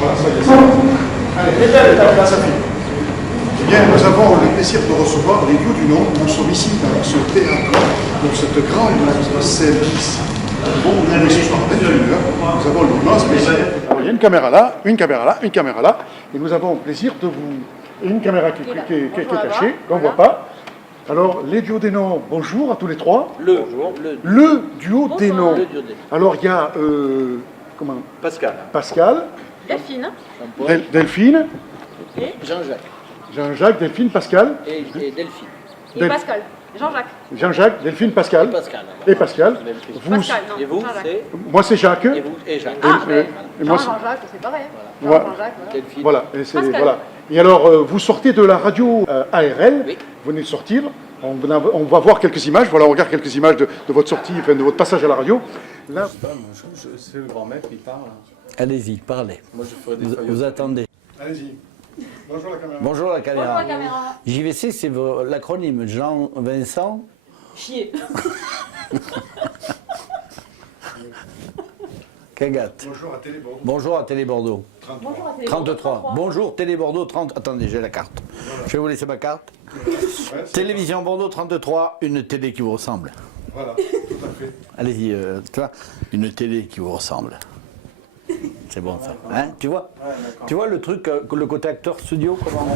Voilà, ça y est, c'est bon. Allez, là, ça fait. Eh bien, nous avons le plaisir de recevoir les dieux du nom. Nous sommes ici dans ce théâtre, dans cette grande scène ici. Bon, on est ce soir 21h. Nous avons l'immense plaisir. Alors, il y a une caméra là, une caméra là, une caméra là. Et nous avons le plaisir de vous. Une caméra qui est cachée, qu'on ne voit pas. Alors, les duos des noms, bonjour à tous les trois. Le duo des noms. Alors, il y a. Comment Pascal. Delphine. Delphine. Et Jean-Jacques, Delphine, Pascal. Et Delphine. Et Pascal. Jean-Jacques. Jean-Jacques, Delphine, Pascal. Et Pascal. Vous, Pascal, non. Et vous, c'est moi, c'est Jacques. Et vous, et Jacques. Et moi, Jean-Jacques, c'est pareil. Voilà. Jean-Jacques. Delphine. Voilà. Voilà. Et alors, vous sortez de la radio ARL. Oui. Vous venez de sortir. On va voir quelques images. Voilà, on regarde quelques images de votre sortie, enfin, de votre passage à la radio. Là. C'est le grand maître qui parle. Allez-y, parlez. Moi, je ferai des Vous attendez. Allez-y. Bonjour la caméra. Bonjour la caméra. Bonjour la caméra. JVC, c'est l'acronyme Jean-Vincent. Chier. Kagat. Bonjour à Télé Bordeaux. Bonjour à Télé Bordeaux. Bonjour à Télé 33. Bonjour Télé Bordeaux 30. Attendez, j'ai la carte. Voilà. Je vais vous laisser ma carte. Ouais, Télévision Bordeaux 33, une télé qui vous ressemble. voilà, tout à fait. Allez-y, tu vois, une télé qui vous ressemble. C'est bon ça. Hein, tu vois Tu vois le truc, le côté acteur studio, comment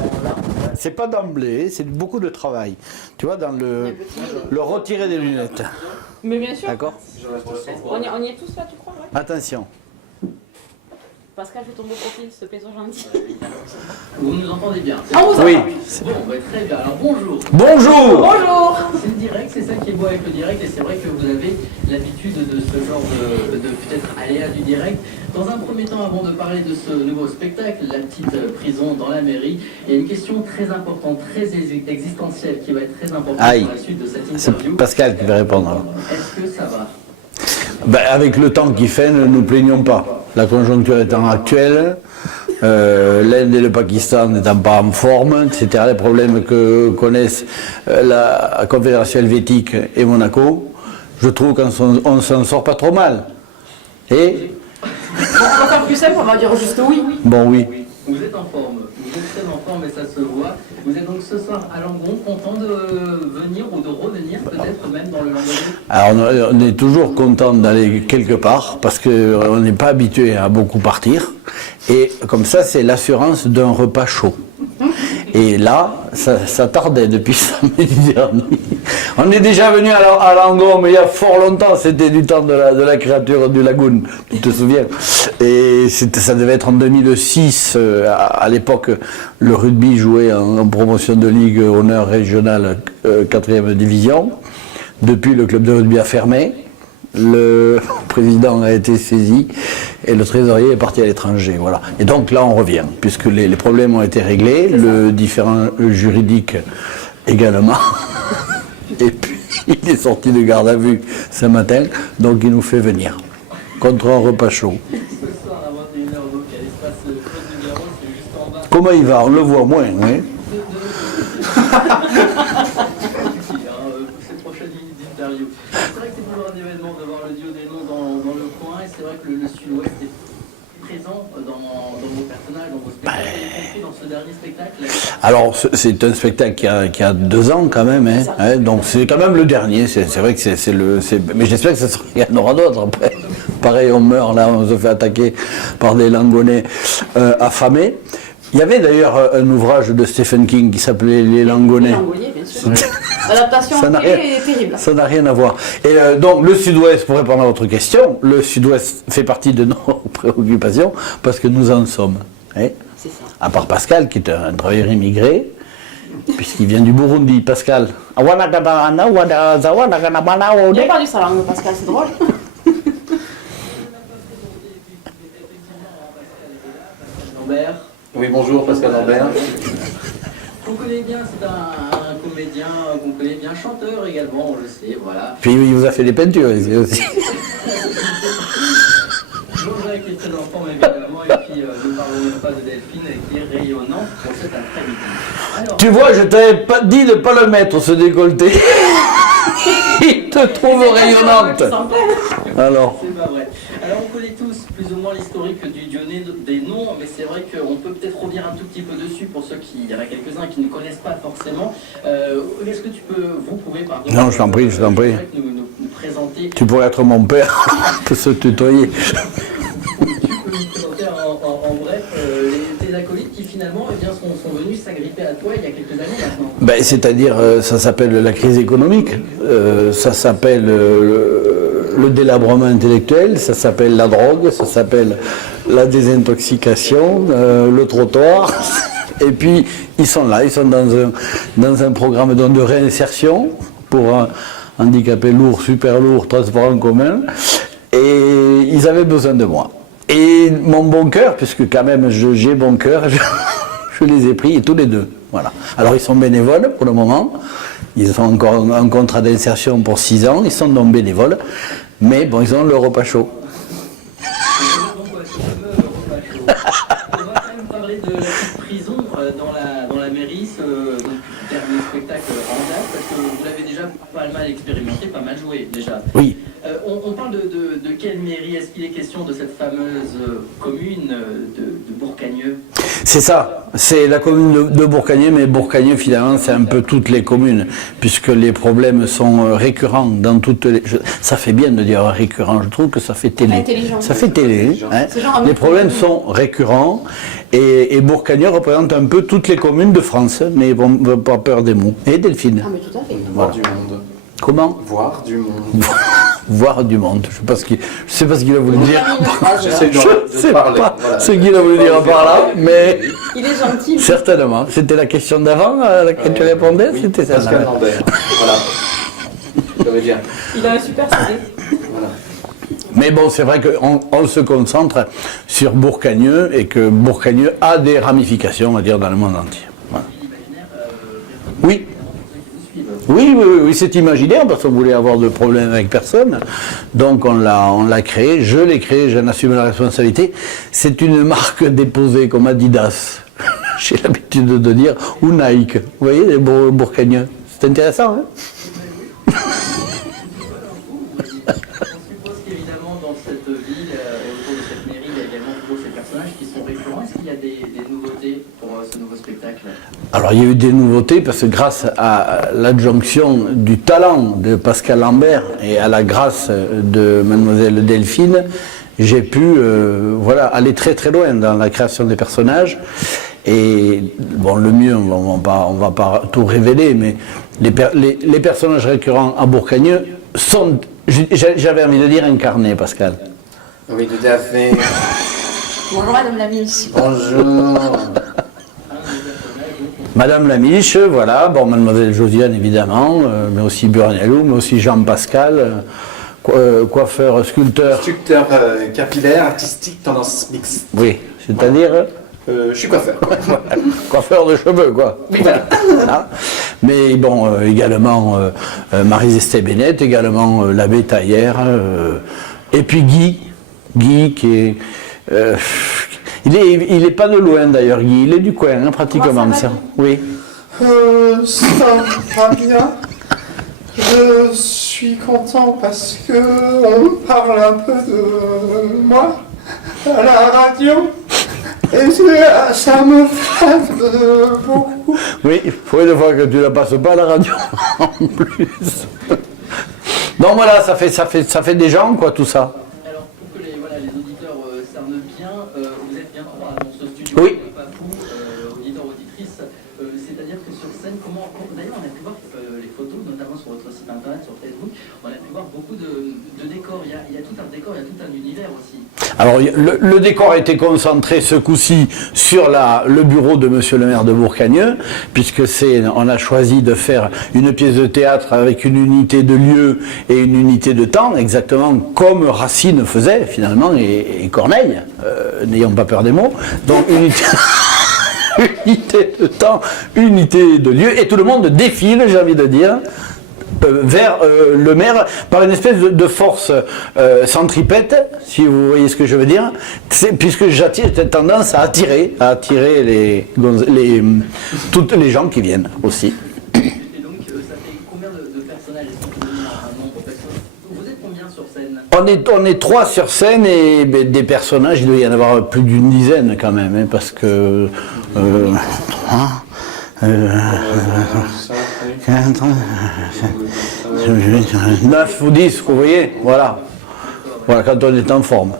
c'est pas d'emblée, c'est beaucoup de travail. Tu vois, dans le retirer des lunettes. Mais bien sûr. D'accord. On y est tous là, tu crois, ouais. Attention. Pascal, fais ton beau profil, s'il te plaît, sois gentil. Vous nous entendez bien? Oui. Bon, très bien. Alors, bonjour. Bonjour. Bonjour. C'est le direct, c'est ça qui est beau avec le direct, et c'est vrai que vous avez l'habitude de ce genre de peut-être aléa du direct. Dans un premier temps, avant de parler de ce nouveau spectacle, La petite prison dans la mairie, il y a une question très importante, très existentielle, qui va être très importante Aïe. dans la suite de cette C'est interview. Pascal qui va répondre. Est-ce que ça va? Ben, avec le temps qui fait, ne nous plaignons pas. La conjoncture étant actuelle, l'Inde et le Pakistan n'étant pas en forme, etc., les problèmes que connaissent la Confédération helvétique et Monaco, je trouve qu'on s'en sort pas trop mal. Et Bon, on va faire plus simple, on va dire juste oui. bon, oui. Vous êtes en forme, vous êtes très en forme et ça se voit. Vous êtes donc ce soir à Langon, content de venir ou de revenir, peut-être même dans le Langonais? Alors on est toujours content d'aller quelque part parce qu'on n'est pas habitué à beaucoup partir. Et comme ça, c'est l'assurance d'un repas chaud. Et là, ça tardait depuis samedi dernier. On est déjà venu à Langon, mais il y a fort longtemps, c'était du temps de la créature du lagoon, tu te souviens. Et ça devait être en 2006, à l'époque, le rugby jouait en promotion de Ligue honneur régionale 4e division. Depuis, le club de rugby a fermé. Le président a été saisi et le trésorier est parti à l'étranger. Voilà. Et donc là, on revient, puisque les problèmes ont été réglés, le différend juridique également. Et puis, il est sorti de garde à vue ce matin, donc il nous fait venir, contre un repas chaud. Ce soir à 21h, donc à l'espace Claude de Garros, c'est juste en bas. Comment il va? On le voit moins, oui. Cette prochaine interview. C'est vrai que c'est toujours un événement de voir le duo des noms dans le coin, et c'est vrai que le Sud-Ouest est présent dans vos personnages, dans vos spectacles, y compris dans ce dernier spectacle. Alors, c'est un spectacle qui a 2 ans quand même, hein, donc c'est quand même le dernier, c'est vrai que mais j'espère que il y en aura d'autres après. Pareil, on meurt là, on se fait attaquer par des Langonais affamés. Il y avait d'ailleurs un ouvrage de Stephen King qui s'appelait Les Langonais. Les Langonais, bien sûr. L'adaptation Ça n'a télé est terrible. Ça n'a rien à voir. Et donc le Sud-Ouest, pour répondre à votre question, le Sud-Ouest fait partie de nos préoccupations parce que nous en sommes. Hein. C'est ça. À part Pascal, qui est un travailleur immigré, puisqu'il vient du Burundi. Pascal. Il a perdu sa langue, Pascal, c'est drôle. Lambert, Oui, bonjour, Pascal Lambert. qu'on connaît bien, c'est un comédien qu'on connaît bien, chanteur également, on le sait, voilà. Puis il vous a fait des peintures ici aussi. Jean-Jacques est très en forme évidemment, et puis ne parlons pas de Delphine qui est rayonnante pour cet après-midi. Alors, Tu vois, je t'avais pas dit de ne pas le mettre, ce décolleté. Il te trouve rayonnante. Alors. c'est pas vrai. Alors on connaît tous plus ou moins l'historique du Dionée des noms sûr, mais c'est vrai qu'on peut peut-être revenir un tout petit peu dessus pour ceux qui, il y en a quelques-uns qui ne connaissent pas forcément. Est-ce que vous pouvez, pardon, Non, je t'en prie, je t'en prie. nous présenter. Tu pourrais être mon père, on peut se tutoyer. Tu peux nous présenter en bref tes acolytes qui finalement eh bien, sont venus s'agripper à toi il y a quelques années maintenant. Ben, c'est-à-dire, ça s'appelle la crise économique, ça s'appelle le délabrement intellectuel, ça s'appelle la drogue, ça s'appelle la désintoxication, le trottoir. Et puis, ils sont là, ils sont dans un programme de réinsertion pour un handicapé lourd, super lourd, transport en commun. Et ils avaient besoin de moi. Et mon bon cœur, puisque quand même j'ai bon cœur, je les ai pris, et tous les deux. Voilà. Alors ils sont bénévoles pour le moment, ils ont encore un contrat d'insertion pour 6 ans, ils sont donc bénévoles, mais bon, ils ont le repas chaud. On va quand même parler de la petite prison dans la mairie, ce dernier spectacle en date, parce que vous l'avez déjà pas mal expérimenté, pas mal joué déjà. Oui. On parle de quelle mairie? Est-ce qu'il est question de cette fameuse commune de Bourcagneux? C'est ça, c'est la commune de Bourcagneux, mais Bourcagneux finalement c'est un peu toutes les communes, puisque les problèmes sont récurrents dans toutes les... Ça fait bien de dire récurrent, je trouve que ça fait télé. Ça fait télé, hein. Les problèmes sont récurrents, et Bourcagneux représente un peu toutes les communes de France, mais bon, pas peur des mots. Et Delphine. Ah mais tout à fait. Voir du monde. Comment? Voir du monde. Voir du monde. Je sais pas ce qu'il a voulu dire. J'essaie Je de sais parler. pas Voilà. ce qu'il a voulu dire par là, mais Il est gentil. certainement. C'était la question d'avant à laquelle tu répondais, Oui, c'était ça. Pascal Lambert. Voilà. Ça veut dire. Il a un super CV. Voilà. Mais bon, c'est vrai qu'on se concentre sur Bourcagneux et que Bourcagneux a des ramifications, on va dire, dans le monde entier. Voilà. Oui. Oui, c'est imaginaire parce qu'on voulait avoir de problème avec personne. Donc on l'a créé, je l'ai créé, j'en assume la responsabilité. C'est une marque déposée comme Adidas, j'ai l'habitude de dire, ou Nike. Vous voyez, les Bourcagneux. C'est intéressant, hein? On suppose qu'évidemment dans cette ville et autour de cette mairie, il y a également toujours ces personnages qui sont récurrents. Est-ce qu'il y a des nouveautés pour ce nouveau spectacle? Alors il y a eu des nouveautés parce que grâce à l'adjonction du talent de Pascal Lambert et à la grâce de mademoiselle Delphine, j'ai pu aller très très loin dans la création des personnages. Et bon, le mieux, on va pas tout révéler, mais les personnages récurrents à Bourcagneux sont, j'avais envie de dire, incarnés, Pascal. Oui, tout à fait. Bonjour Madame la Miss. Bonjour. Madame Lamiche, voilà, bon, mademoiselle Josiane évidemment, mais aussi Buranello, mais aussi Jean-Pascal, coiffeur, sculpteur. Instructeur capillaire, artistique, tendance mixte. Oui, c'est-à-dire Je suis coiffeur. coiffeur de cheveux, quoi. Oui, voilà. Voilà. Mais bon, également Marie Esté-Bennett, également l'abbé Taillère, et puis Guy qui est... il est pas de loin d'ailleurs, Guy, il est du coin, hein, pratiquement. Comment ça va, Oui. Ça va bien. Je suis content parce que on parle un peu de moi à la radio. Et ça me flatte beaucoup. Oui, il faut une fois que tu la passes pas à la radio, en plus. Donc voilà, ça fait des gens, quoi, tout ça. Alors pour que les auditeurs cernent bien, vous êtes bien trois dans ce studio. Oui. Papou, auditeurs, auditrices. C'est-à-dire que sur scène, d'ailleurs on a pu voir les photos, notamment sur votre site internet, sur Facebook, on a pu voir beaucoup de décors. Il y a tout un décor, il y a tout un univers aussi. Alors le décor a été concentré ce coup-ci sur le bureau de monsieur le maire de Bourcagneux, puisque on a choisi de faire une pièce de théâtre avec une unité de lieu et une unité de temps, exactement comme Racine faisait finalement et Corneille, n'ayons pas peur des mots. Donc unité de temps, unité de lieu, et tout le monde défile, j'ai envie de dire, vers le maire par une espèce de force centripète, si vous voyez ce que je veux dire, puisque j'ai tendance à attirer toutes les gens qui viennent aussi. Et donc ça fait combien de personnages? Est-ce que vous pouvez dire un nombre? Parce que vous êtes combien sur scène? On est 3 sur scène et des personnages, il doit y en avoir plus d'une dizaine quand même, hein, parce que 9 ou 10, vous voyez, voilà. Voilà, quand on est en forme.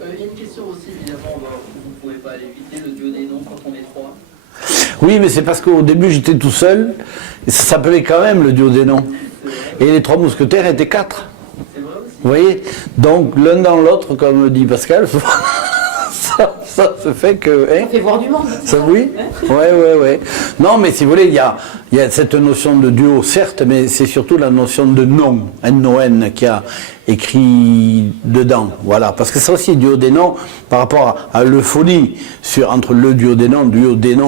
Il y a une question aussi, évidemment, vous ne pouvez pas l'éviter, le duo des noms quand on est 3. Oui, mais c'est parce qu'au début j'étais tout seul, et ça s'appelait quand même le duo des noms. Et les 3 mousquetaires étaient 4. C'est vrai aussi. Vous voyez? Donc l'un dans l'autre, comme dit Pascal, ça se fait que... hein, Ça fait voir du monde. ça, oui, ouais. Non, mais si vous voulez, il y a cette notion de duo, certes, mais c'est surtout la notion de nom, N-O-N, qui a écrit dedans. Voilà, parce que ça aussi, duo des noms, par rapport à l'euphonie, entre le duo des noms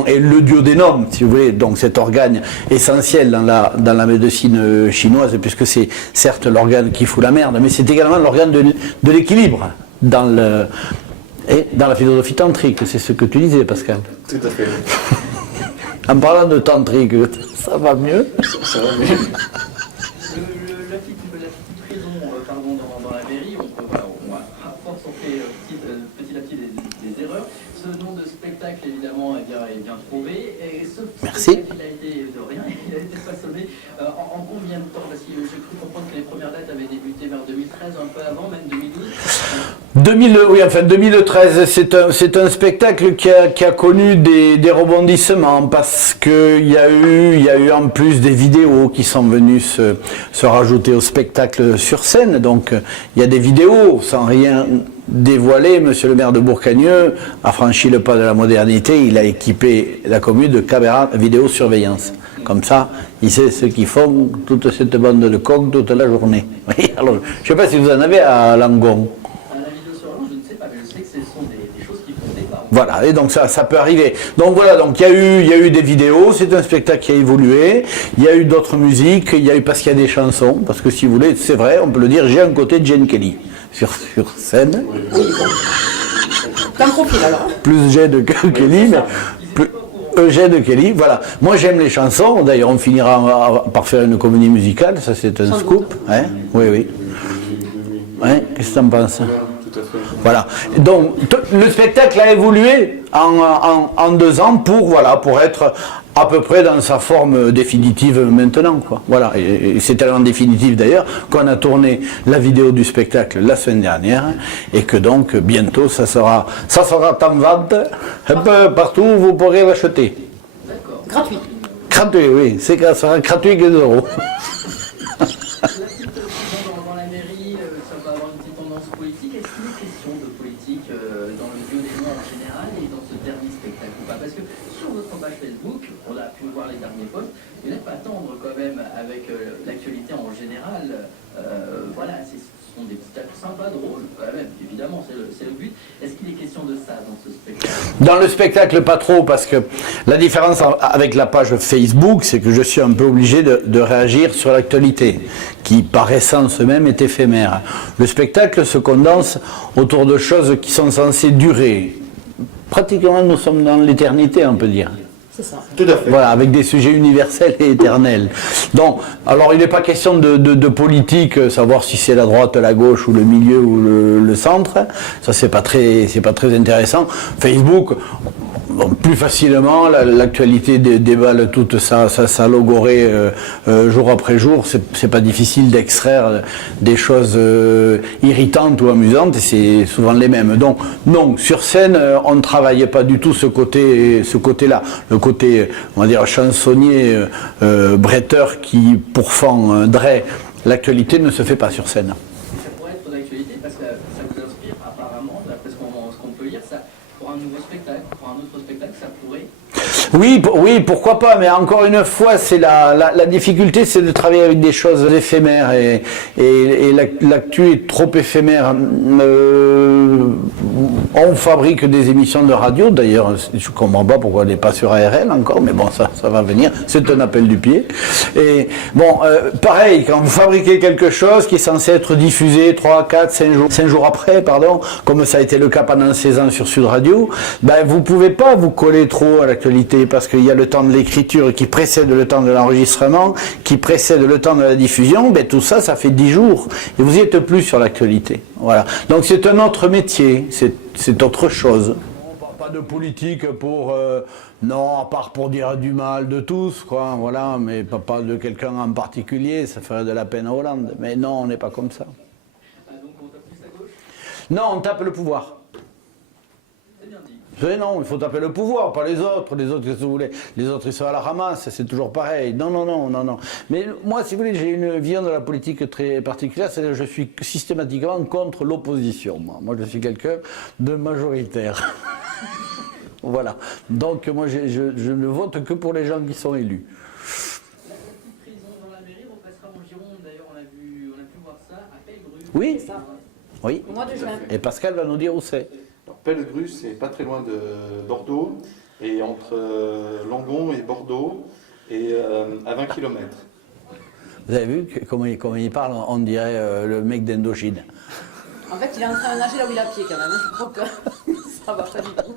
et le duodénum, si vous voulez, donc cet organe essentiel dans la médecine chinoise, puisque c'est certes l'organe qui fout la merde, mais c'est également l'organe de l'équilibre dans la philosophie tantrique, c'est ce que tu disais, Pascal. Tout à fait. En parlant de tantrique, ça va mieux? Ça va mieux. La petite prison dans la mairie, on va à force on fait petit à petit des erreurs. Ce nom de spectacle évidemment est bien trouvé. Et ce Merci. spectacle, il a été de rien, il a été façonné en combien de temps? Parce que j'ai cru comprendre que les premières dates avaient débuté vers 2013, un peu avant, même 2012. 2013, c'est un spectacle qui a connu des rebondissements parce que il y a eu en plus des vidéos qui sont venues se rajouter au spectacle sur scène. Donc il y a des vidéos, sans rien dévoiler, monsieur le maire de Bourcagneux a franchi le pas de la modernité, il a équipé la commune de caméras vidéosurveillance. Comme ça, il sait ce qu'ils font, toute cette bande de coqs, toute la journée. Alors, je ne sais pas si vous en avez à Langon. La vidéosurveillance, je ne sais pas, mais je sais que ce sont des choses qui font débat. Voilà, et donc ça peut arriver. Donc voilà, donc il y a eu des vidéos, c'est un spectacle qui a évolué, il y a eu d'autres musiques, il y a eu parce qu'il y a des chansons, parce que si vous voulez, c'est vrai, on peut le dire, j'ai un côté de Jane Kelly sur scène. T'as un profil alors. Plus j'ai de Kelly, mais plus Eugène Kelly, voilà. Moi j'aime les chansons, d'ailleurs on finira par faire une comédie musicale, ça c'est un scoop. Hein, oui. Hein, qu'est-ce que tu en penses? Tout à fait. Voilà. Donc le spectacle a évolué en 2 ans pour être à peu près dans sa forme définitive maintenant, quoi. Voilà. Et c'est tellement définitif d'ailleurs qu'on a tourné la vidéo du spectacle la semaine dernière et que donc bientôt ça sera en vente un peu partout où vous pourrez l'acheter. D'accord. Gratuit. Gratuit, oui. Ça sera gratuit 15 €. Dans la mairie, ça peut avoir une petite tendance politique. Est-ce qu'il est question de politique dans le duo des noms en général et dans ce dernier spectacle ou pas? Parce que sur votre page Facebook, on a pu voir les derniers posts, vous n'êtes pas tendre quand même avec l'actualité en général. Voilà, ce sont des petits actes sympas, drôles, quand même, évidemment, c'est le but. Est-ce qu'il est question de ça dans ce spectacle? Dans le spectacle, pas trop, parce que la différence avec la page Facebook, c'est que je suis un peu obligé de réagir sur l'actualité, qui par essence même est éphémère. Le spectacle se condense autour de choses qui sont censées durer. Pratiquement, nous sommes dans l'éternité, on peut dire. C'est ça. Tout à fait. Voilà, avec des sujets universels et éternels. Donc, alors il n'est pas question de politique, savoir si c'est la droite, la gauche ou le milieu ou le centre. Ça, c'est pas très intéressant. Facebook, bon, plus facilement, l'actualité déballe toute sa logorée jour après jour. C'est pas difficile d'extraire des choses irritantes ou amusantes, et c'est souvent les mêmes. Donc, non, sur scène, on ne travaillait pas du tout ce côté-là. Le côté, on va dire, chansonnier, bretteur qui pourfend Dre, l'actualité ne se fait pas sur scène. Ça pourrait être d'actualité parce que ça vous inspire apparemment, d'après ce qu'on peut lire, ça, pour un nouveau spectacle, pour un autre spectacle, ça pourrait. Oui, pourquoi pas, mais encore une fois, c'est la difficulté, c'est de travailler avec des choses éphémères et l'actu est trop éphémère. On fabrique des émissions de radio, d'ailleurs, je comprends pas pourquoi elle n'est pas sur ARL encore, mais bon, ça va venir, c'est un appel du pied. Et bon, pareil, quand vous fabriquez quelque chose qui est censé être diffusé 3, 4, 5 jours après, comme ça a été le cas pendant 16 ans sur Sud Radio, ben vous pouvez pas vous coller trop à l'actualité parce qu'il y a le temps de l'écriture qui précède le temps de l'enregistrement, qui précède le temps de la diffusion. Ben, tout ça, ça fait 10 jours et vous n'y êtes plus sur l'actualité. Voilà. Donc c'est un autre métier, c'est autre chose. On parle pas de politique pour non, à part pour dire du mal de tous, quoi. Voilà, mais pas de quelqu'un en particulier. Ça ferait de la peine à Hollande. Mais non, on n'est pas comme ça. Donc on tape plus à gauche. Non, on tape le pouvoir. Non, il faut taper le pouvoir, pas les autres. Les autres, qu'est-ce que vous voulez? Les autres, ils sont à la ramasse, c'est toujours pareil. Non. Mais moi, si vous voulez, j'ai une vision de la politique très particulière, c'est que je suis systématiquement contre l'opposition. Moi, je suis quelqu'un de majoritaire. Voilà. Donc, moi, je ne vote que pour les gens qui sont élus. La petite prison dans la mairie repassera en Gironde. D'ailleurs, on a pu voir ça à Pellegru. Oui. C'est ça. Oui. Au mois de juin. Et Pascal va nous dire où c'est. Alors, Pellegru, c'est pas très loin de Bordeaux, et entre Langon et Bordeaux, et à 20 km. Vous avez vu comment il parle? On dirait le mec d'Indochine. En fait, il est en train de nager là où il a pied quand même. Je crois que ça va pas du tout.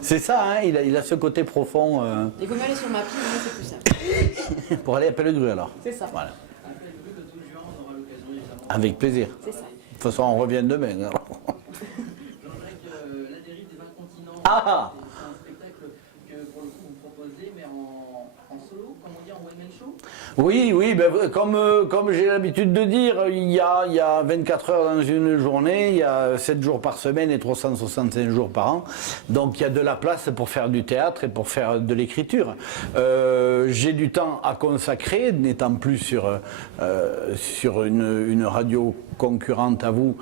C'est ça, hein, il a ce côté profond. Il vaut mieux aller sur ma pile, mais c'est plus simple. Pour aller à Pellegru alors. C'est ça. Voilà. À Pellegru, le 12 juin, on aura l'occasion évidemment. Avec plaisir. C'est ça. De toute façon, on revient demain. Alors. Jean-Jacques, La dérive des incontinents, Ah c'est un spectacle que pour le coup vous proposez, mais en solo, comme on dit, en one-man show. Oui, ben, comme j'ai l'habitude de dire, il y a 24 heures dans une journée, il y a 7 jours par semaine et 365 jours par an. Donc il y a de la place pour faire du théâtre et pour faire de l'écriture. J'ai du temps à consacrer, n'étant plus sur une radio concurrente à vous,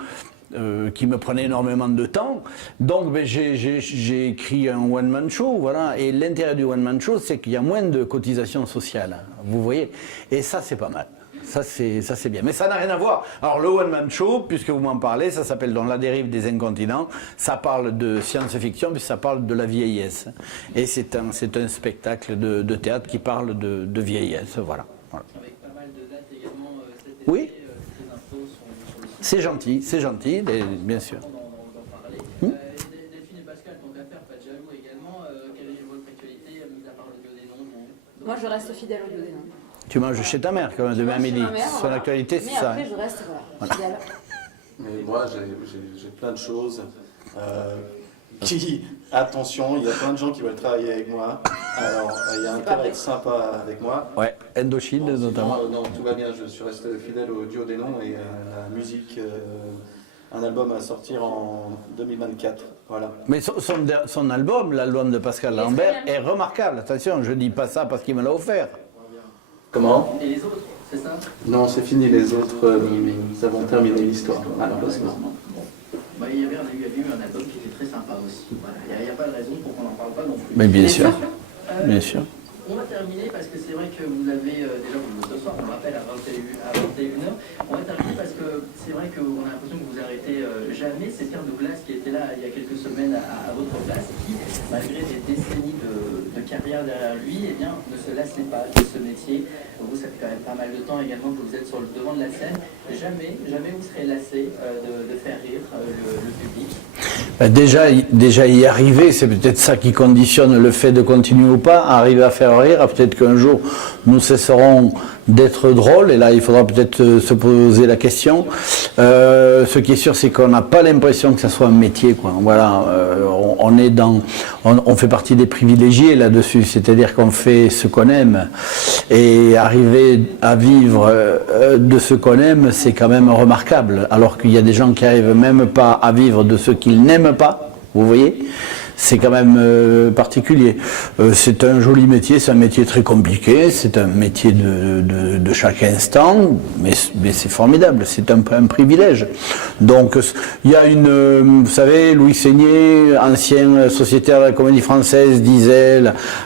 qui me prenait énormément de temps. Donc ben, j'ai écrit un one-man show, voilà. Et l'intérêt du one-man show, c'est qu'il y a moins de cotisations sociales, vous voyez. Et ça, c'est pas mal. Ça, c'est bien. Mais ça n'a rien à voir. Alors, le one-man show, puisque vous m'en parlez, ça s'appelle donc La dérive des incontinents. Ça parle de science-fiction, puis ça parle de la vieillesse. Et c'est un spectacle de théâtre qui parle de vieillesse, voilà. Avec pas mal de dates également cet été. Oui. Toutes les infos sont sur le site. C'est gentil, bien sûr. D'en parler. Delphine et Pascal, tant qu'à faire, pas de jaloux également. Quelle est votre actualité, mis à part le dieu des noms Moi, je reste fidèle au dieu des noms. Tu manges chez ta mère quand même demain à midi. Son Voilà. actualité, c'est Mais ça. après, je reste fidèle. Mais moi, j'ai plein de choses attention, il y a plein de gens qui veulent travailler avec moi. Alors, il y a intérêt à être sympa avec moi. Ouais, Indochine Bon, notamment. sinon, non, tout va bien, je suis resté fidèle au duo des noms et à la musique. Un album à sortir en 2024. Voilà. Mais son album, l'album de Pascal Lambert, est remarquable. Attention, je dis pas ça parce qu'il me l'a offert. Comment? Et les autres, c'est ça? Non, c'est fini, les autres, nous avons terminé l'histoire, malheureusement. Bah, il y avait eu un album qui était très sympa aussi. Voilà. Il n'y a pas de raison pour qu'on n'en parle pas non plus. Mais bien sûr, bien sûr. On va terminer parce que c'est vrai que vous avez déjà ce soir, on le rappelle, à 21h. On va terminer parce que c'est vrai qu'on a l'impression que vous arrêtez jamais. C'est Pierre Douglas qui était là il y a quelques semaines à votre place et qui, malgré des décennies de carrière derrière lui, eh bien, ne se lassait pas de ce métier. Vous, ça fait quand même pas mal de temps également que vous êtes sur le devant de la scène. Jamais vous serez lassé de faire rire le public. Déjà y arriver, c'est peut-être ça qui conditionne le fait de continuer ou pas. Arriver à faire rire, peut-être qu'un jour nous cesserons d'être drôles, et là il faudra peut-être se poser la question. Ce qui est sûr, c'est qu'on n'a pas l'impression que ça soit un métier, quoi. Voilà, on fait partie des privilégiés là-dessus, c'est-à-dire qu'on fait ce qu'on aime, et arriver à vivre de ce qu'on aime, c'est quand même remarquable, alors qu'il y a des gens qui arrivent même pas à vivre de ce qu'ils n'aiment pas, vous voyez. C'est quand même particulier. C'est un joli métier, c'est un métier très compliqué, c'est un métier de chaque instant, mais c'est formidable, c'est un privilège. Donc il y a vous savez, Louis Seigné, ancien sociétaire de la Comédie Française, disait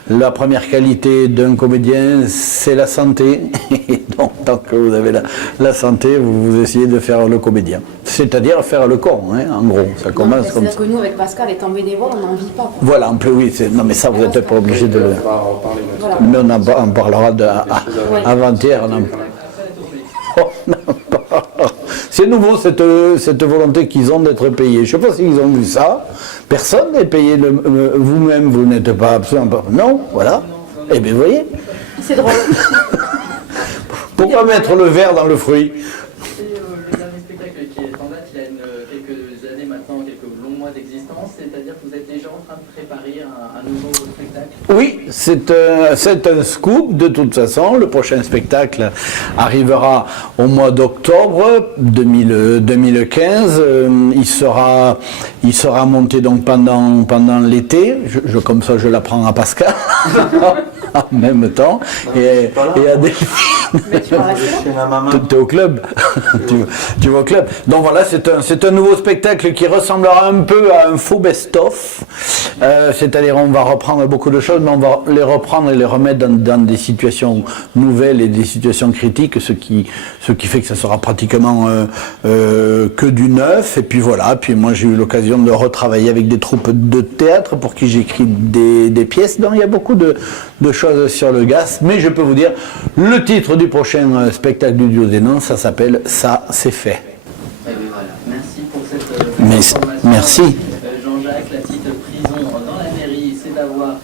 la première qualité d'un comédien, c'est la santé. Et donc tant que vous avez la santé, vous essayez de faire le comédien. C'est-à-dire faire le con, hein, en gros. Ça commence comme ça. C'est-à-dire que nous, avec Pascal, étant bénévole, on n'en vit pas. Voilà, en plus, oui. Non, mais ça, vous n'êtes pas obligé de le... On va en parler maintenant. Mais on parlera avant-hier. C'est nouveau, cette volonté qu'ils ont d'être payés. Je ne sais pas s'ils ont vu ça, Personne n'est payé, vous-même, vous n'êtes pas absolument pas... Non, voilà. Eh bien, vous voyez. C'est drôle. Pourquoi mettre le verre dans le fruit? C'est le dernier spectacle qui est en date, il a quelques années maintenant, quelques longs mois d'existence, c'est-à-dire que vous êtes déjà en train de préparer un nouveau spectacle. Oui, c'est un scoop de toute façon. Le prochain spectacle arrivera au mois d'octobre 2015. Il sera monté donc pendant l'été. Comme ça, je l'apprends à Pascal en même temps. Et à Delphine. Mais tu parles Chez ma maman. Tu es au club. tu vas au club. Donc voilà, c'est un nouveau spectacle qui ressemblera un peu à un faux best-of. C'est-à-dire, on va reprendre beaucoup de choses, mais on va les reprendre et les remettre dans des situations nouvelles et des situations critiques, ce qui fait que ça sera pratiquement que du neuf. Et puis voilà, puis moi j'ai eu l'occasion de retravailler avec des troupes de théâtre pour qui j'écris des pièces. Donc il y a beaucoup de choses sur le gaz, mais je peux vous dire, le titre du prochain spectacle du Duo des Noms, ça s'appelle « Ça, c'est fait ». Eh bien, voilà. Merci pour cette Mais- information. merci. Jean-Jacques, la petite prison dans la mairie, c'est à voir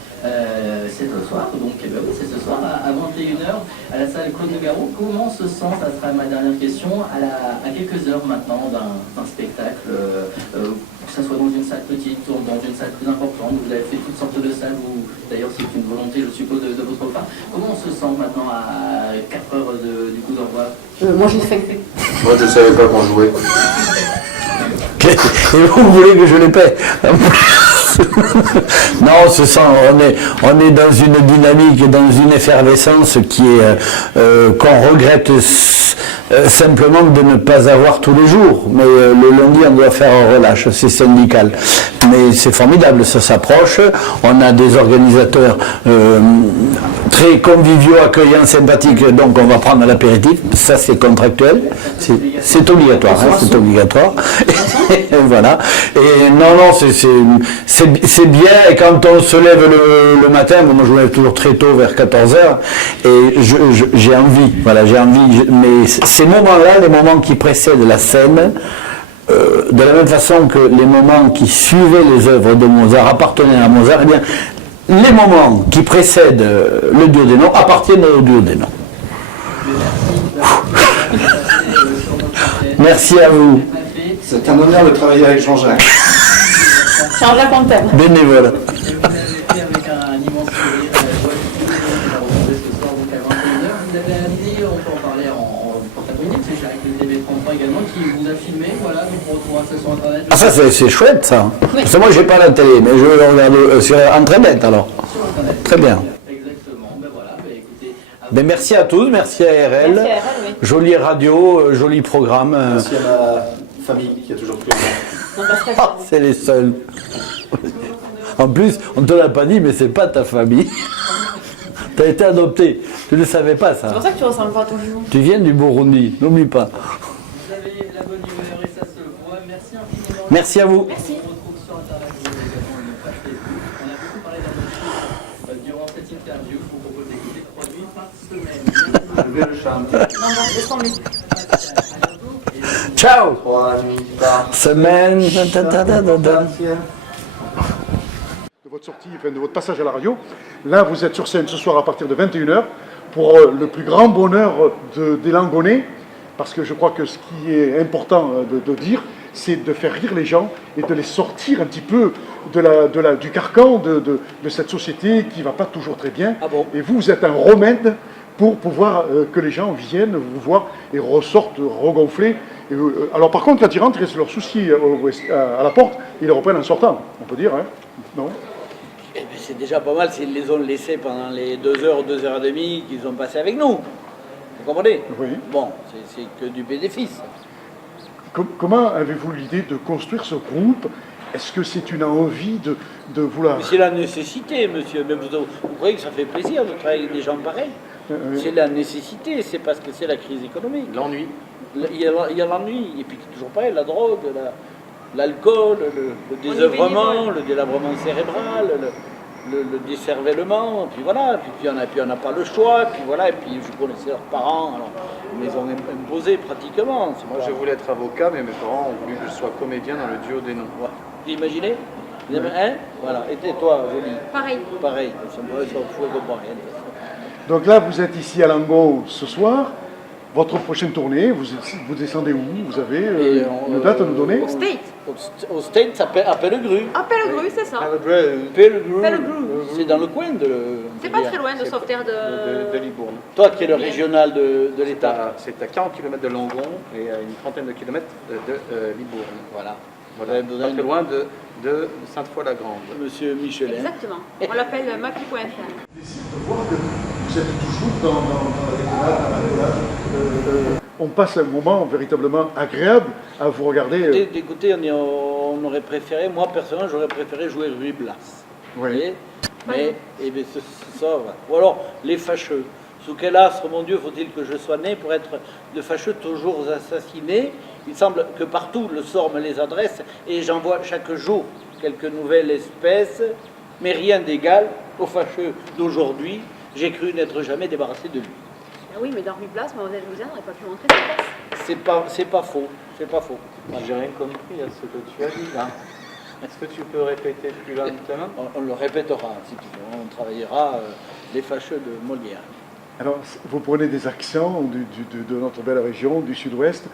c'est ce soir, donc eh ben oui, c'est ce soir à 21h à la salle Claude Nougaro. Comment se sent, ça sera ma dernière question, à quelques heures maintenant d'un spectacle, que ce soit dans une salle petite ou dans une salle plus importante, vous avez fait toutes sortes de salles, d'ailleurs c'est une volonté je suppose de votre part. Comment on se sent maintenant à 4 heures du coup d'envoi? Moi, j'ai fait. Moi, je savais pas qu'on jouait. Et vous voulez que je les paie? Non, on est dans une dynamique et dans une effervescence qui est qu'on regrette simplement de ne pas avoir tous les jours. Mais le lundi, on doit faire un relâche, c'est syndical. Mais c'est formidable, ça s'approche. On a des organisateurs très conviviaux, accueillants, sympathiques, donc on va prendre l'apéritif. Ça, c'est contractuel, c'est obligatoire, hein, c'est obligatoire. Et voilà. Et non, c'est bien. Et quand on se lève le matin, moi je me lève toujours très tôt, vers 14h, et j'ai envie, voilà, j'ai envie. Mais ces moments-là, les moments qui précèdent la scène, de la même façon que les moments qui suivaient les œuvres de Mozart appartenaient à Mozart, eh bien, les moments qui précèdent le Duo des Noms appartiennent au Duo des Noms. Merci à vous. C'est un honneur de travailler avec Jean-Jacques. Jean-Jacques, on t'aime. Bénévole. Et vous l'avez fait avec un immense sourire. On a retrouvé ce soir donc à 21h. Vous avez amené, on peut en parler en protagoniste, c'est Jacques de TV33 également qui vous a filmé. Voilà, donc on retrouvera ça sur internet. Ah ça c'est chouette ça. Parce que moi j'ai pas la télé, mais je le regarde sur Internet alors. Sur internet. Très bien. Exactement. Ben voilà, ben écoutez. Ben merci à tous, merci à RL. Merci à RL, oui. Jolie radio, joli programme. Merci à ma famille qui a toujours cru en moi. Non, parce que Ah, c'est les seuls. En plus, on ne te l'a pas dit, mais c'est pas ta famille. Tu as été adopté. Tu ne le savais pas c'est ça. pour ça que tu ressembles pas à ton jumeau. Tu viens du Burundi, n'oublie pas. Vous avez la bonne humeur et ça se voit. Merci infiniment. Merci à vous. On retrouve sur internet également une page Facebook. On a beaucoup parlé d'un chiffre durant cette interview. Je vous propose d'écouter 3 nuits par semaine. Je vais le chanter. Non, non, laisse tomber. Ciao. 3 nuits par Semaine. De votre sortie, enfin, de votre passage à la radio. Là, vous êtes sur scène ce soir à partir de 21h pour le plus grand bonheur des Langonais, parce que je crois que ce qui est important de dire, c'est de faire rire les gens et de les sortir un petit peu du carcan de cette société qui ne va pas toujours très bien. Ah bon? Et vous êtes un remède pour pouvoir que les gens viennent vous voir et ressortent regonflés. Et, alors par contre, quand ils rentrent, ils laissent leurs soucis à la porte, ils les reprennent en sortant, on peut dire, hein? Non? Eh bien, c'est déjà pas mal s'ils les ont laissés pendant les 2 heures, 2 heures et demie qu'ils ont passé avec nous. Vous comprenez? Oui. Bon, c'est que du bénéfice. Comment avez-vous l'idée de construire ce groupe? Est-ce que c'est une envie de vouloir... C'est la nécessité, monsieur. Mais vous croyez que ça fait plaisir de travailler avec des gens pareils? C'est la nécessité, c'est parce que c'est la crise économique. l'ennui. Il y a l'ennui, et puis toujours pareil, la drogue, l'alcool, le désœuvrement, le délabrement cérébral, le décervellement, puis voilà, puis on n'a pas le choix, puis voilà, et puis je connaissais leurs parents, alors ils me les ont imposés pratiquement. Moi, je voulais être avocat, mais mes parents ont voulu que je sois comédien dans le Duo des Noms. Vous imaginez? Vous aimez, hein? Voilà. Et toi, Jolie? Pareil. Pareil. Ça me comprend rien. Donc là, vous êtes ici à Langon ce soir. Votre prochaine tournée, vous descendez où? Vous avez une date à nous donner? Au State. Au State, à Pellegru. À Pellegru, c'est ça. Pellegru. Pellegru. C'est dans le coin de... C'est pas très loin de Sauveterre de Libourne. Toi qui es le régional de l'État. C'est à 40 km de Langon et à une trentaine de kilomètres de Libourne. Voilà. Voilà, pas très loin de Sainte-Foy-la-Grande. Monsieur Michelin. Exactement. On l'appelle Mapi.fr. Plaisir de voir que vous êtes toujours dans la rigolade, dans la rigolade. On passe un moment véritablement agréable à vous regarder. Écoutez, on aurait préféré, moi personnellement, j'aurais préféré jouer Ruy Blas. Vous voyez? Mais c'est ça, voilà. Ou alors, les fâcheux. Sous quel astre, mon Dieu, faut-il que je sois né pour être de fâcheux toujours assassiné? Il semble que partout le sort me les adresse et j'en vois chaque jour quelques nouvelles espèces, mais rien d'égal aux fâcheux d'aujourd'hui. J'ai cru n'être jamais débarrassé de lui. Ah oui, mais dans Rue Blas, Mademoiselle Louisiane n'aurait pas pu montrer sa place. C'est pas faux, c'est pas faux. J'ai rien compris à ce que tu as dit là. Est-ce que tu peux répéter plus lentement? On le répétera, si tu veux. On travaillera les fâcheux de Molière. Alors, vous prenez des accents de notre belle région, du sud-ouest,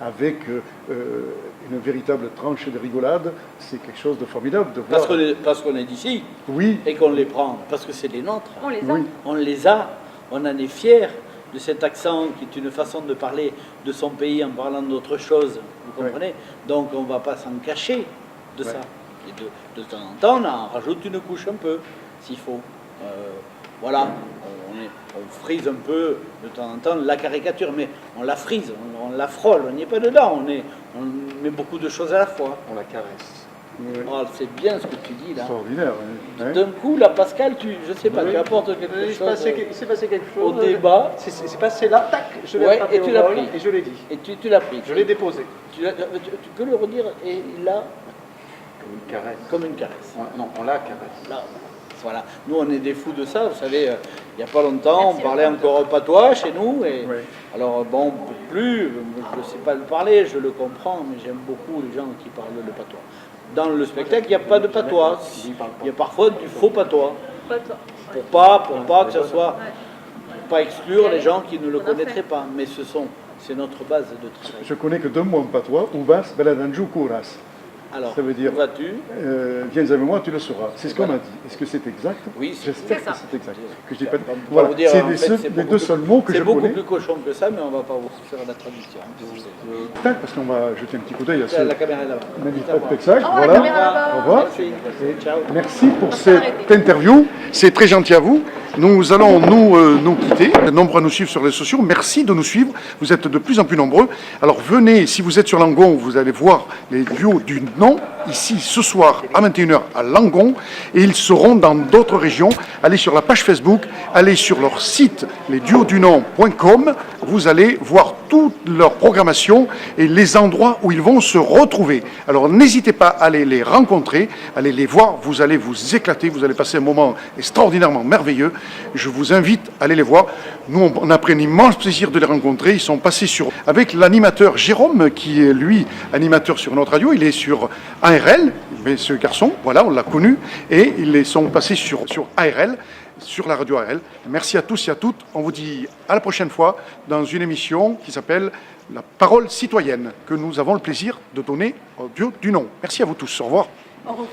avec une véritable tranche de rigolade. C'est quelque chose de formidable de voir. Parce qu'on est d'ici. Oui. Et qu'on les prend. Parce que c'est les nôtres. On les a. Oui. On les a. On en est fiers de cet accent qui est une façon de parler de son pays en parlant d'autre chose. Vous comprenez? Donc on ne va pas s'en cacher de ça. Et de temps en temps, on en rajoute une couche un peu, s'il faut. Voilà. On frise un peu de temps en temps la caricature, mais on la frise, on la frôle, on n'y est pas dedans, on met beaucoup de choses à la fois. On la caresse. Oui. Oh, c'est bien ce que tu dis là. Extraordinaire. Hein. D'un coup, là, Pascal, je sais pas, Oui. tu apportes quelque Il chose s'est passé quelque au chose. débat, C'est passé là, tac, je l'ai Ouais, attrapé et tu au l'as vol pris. et je l'ai dit. et tu l'as pris. Je l'ai déposé. Tu peux le redire, et là, Comme une caresse. comme une caresse. Non, on la caresse. Là, voilà. Nous, on est des fous de ça. Vous savez, il n'y a pas longtemps, on parlait encore patois chez nous. Et Ouais. alors, bon, plus, je ne sais pas le parler, je le comprends, mais j'aime beaucoup les gens qui parlent le patois. Dans le spectacle, il n'y a pas de patois. Il y a parfois du faux patois. Pas toi. Pour pas que ce soit, pour pas exclure les gens qui ne le connaîtraient pas. Mais c'est notre base de travail. Je connais que deux mots en patois. Uvas, beladanju, kuras. Alors, Ça veut dire, où vas-tu? viens avec moi, tu le sauras. C'est ce qu'on m'a dit. Est-ce que c'est exact? Oui, J'espère c'est que ça. c'est exact. Que je dis pas... On va Voilà, vous dire, c'est en fait, c'est les beaucoup deux plus- seuls mots que je C'est beaucoup connais. plus cochon que ça, mais on ne va pas vous faire la traduction. Tac, parce qu'on va jeter un petit coup d'œil à ce La caméra est là-bas. magnifique C'est à moi. spectacle. Oh, la Voilà. caméra là-bas. Au revoir. Merci. Et Ciao. merci pour On peut cette arrêter. interview. C'est très gentil à vous. Nous allons nous quitter. Nombreux à nous suivre sur les réseaux sociaux. Merci de nous suivre. Vous êtes de plus en plus nombreux. Alors venez, si vous êtes sur Langon, vous allez voir les duos du nom ici ce soir à 21h à Langon. Et ils seront dans d'autres régions. Allez sur la page Facebook, allez sur leur site lesduosdunom.com. Vous allez voir toute leur programmation et les endroits où ils vont se retrouver. Alors n'hésitez pas à aller les rencontrer, allez les voir, vous allez vous éclater, vous allez passer un moment extraordinairement merveilleux. Je vous invite à aller les voir. Nous, on a pris un immense plaisir de les rencontrer. Ils sont passés avec l'animateur Jérôme, qui est lui animateur sur notre radio. Il est sur ARL, mais ce garçon, voilà, on l'a connu, et ils sont passés sur ARL. Sur la radio ARL. Merci à tous et à toutes. On vous dit à la prochaine fois dans une émission qui s'appelle La Parole Citoyenne, que nous avons le plaisir de donner au duo du nom. Merci à vous tous. Au revoir. Au revoir.